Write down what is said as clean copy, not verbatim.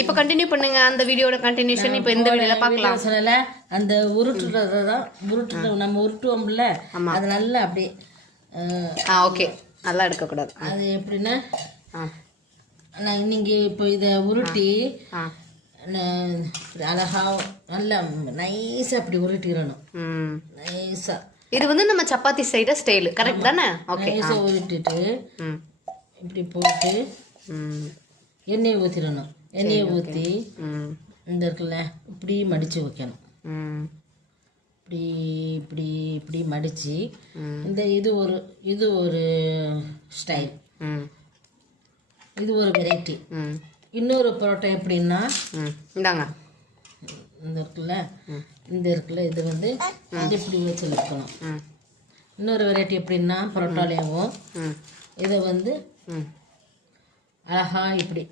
இப்போ கண்டினியூ பண்ணுங்க அந்த வீடியோட கண்டினியூஷன் இப்போ இந்த வீடியோல பார்க்கலாம். சொன்னல அந்த உருட்டுறதான் நம்ம உருட்டுவோம்ல அது நல்லா அப்படியே ஓகே நல்லா எடுக்க கூடாது. அது எப்படின்னா நீங்க இப்போ இதை உருட்டி அழகா நல்லா நைஸா அப்படி உருட்டிடணும். நைஸா இது வந்து நம்ம சப்பாத்தி செய்யற ஸ்டைல் கரெக்ட் தானே? ஓகே நைஸா உருட்டிட்டு இப்படி போட்டு எண்ணெயை ஊற்றிடணும். எண்ணெயை ஊற்றி இந்த இருக்குல்ல இப்படி மடித்து வைக்கணும். இப்படி இப்படி இப்படி மடித்து இந்த இது ஒரு ஸ்டைல், இது ஒரு வெரைட்டி. இன்னொரு பரோட்டா எப்படின்னா இந்தாங்க இந்த இருக்குல்ல இது வந்து இப்படி வச்சு வைக்கணும். இன்னொரு வெரைட்டி எப்படின்னா பரோட்டாலேயும் இதை வந்து அழகா இப்படி